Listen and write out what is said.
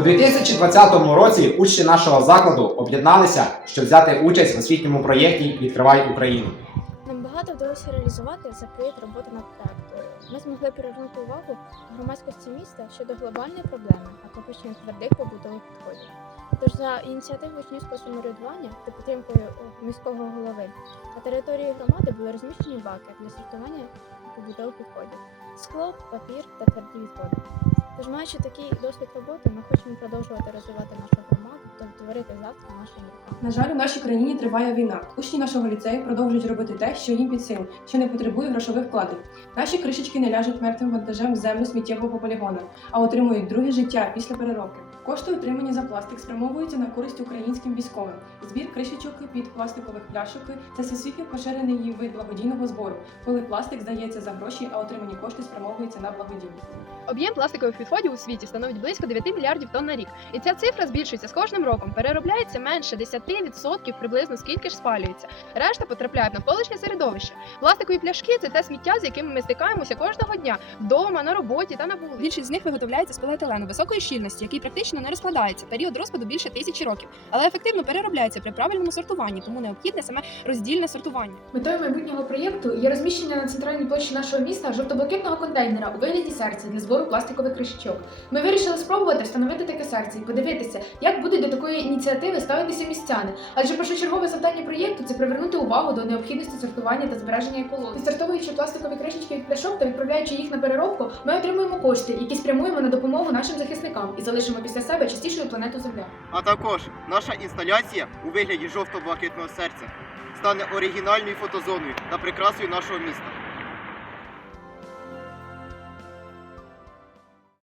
У 2020 році учні нашого закладу об'єдналися, щоб взяти участь в освітньому проєкті Відкривай Україну. Нам багато вдалося реалізувати за проєкт роботи над проектою. Ми змогли привернути увагу громадськості міста щодо глобальної проблеми, накопичення твердих побутових відходів. Тож за ініціативою учнівського самоврядування та підтримкою міського голови на території громади були розміщені баки для сортування побутових відходів, скло, папір та тверді відходи. Тож, маючи такий досвід роботи, ми хочемо продовжувати розвивати нашу громаду та завтра нашої міста. На жаль, у нашій країні триває війна. Учні нашого ліцею продовжують робити те, що їм під силу, що не потребує грошових вкладень. Наші кришечки не ляжуть мертвим вантажем в землю сміттєвого полігону, а отримують друге життя після переробки. Кошти, отримані за пластик, спрямовуються на користь українським військовим. Збір кришечок під пластикових пляшок це всесвітньо поширений вид благодійного збору, коли пластик здається за гроші, а отримані кошти спрямовуються на благодійність. Об'єм пластикових відходів у світі становить близько 9 мільярдів тонн на рік, і ця цифра збільшується з кожним роком. Переробляється менше 10% приблизно скільки ж спалюється. Решта потрапляє в навколишнє середовище. Пластикові пляшки це те сміття, з яким ми стикаємося кожного дня вдома, на роботі та на вулиці. Більшість з них виготовляється з поліетилену високої щільності, який практично не розкладається. Період розпаду більше тисячі років, але ефективно переробляється при правильному сортуванні, тому необхідне саме роздільне сортування. Метою майбутнього проєкту є розміщення на центральній площі нашого міста жовто-блакитного контейнера у вигляді серця для збору пластикових кришечок. Ми вирішили спробувати встановити таке серце і подивитися, як будуть до такої ініціативи ставитися містяни. Адже першочергове завдання проєкту це привернути увагу до необхідності сортування та збереження екології. Відсортовуючи пластикові кришечки від пляшок та відправляючи їх на переробку, ми отримуємо кошти, які спрямуємо на допомогу нашим захисникам і залишимо після себе чистішою планету Земля. А також наша інсталяція у вигляді жовто-блакитного серця стане оригінальною фотозоною та прикрасою нашого міста.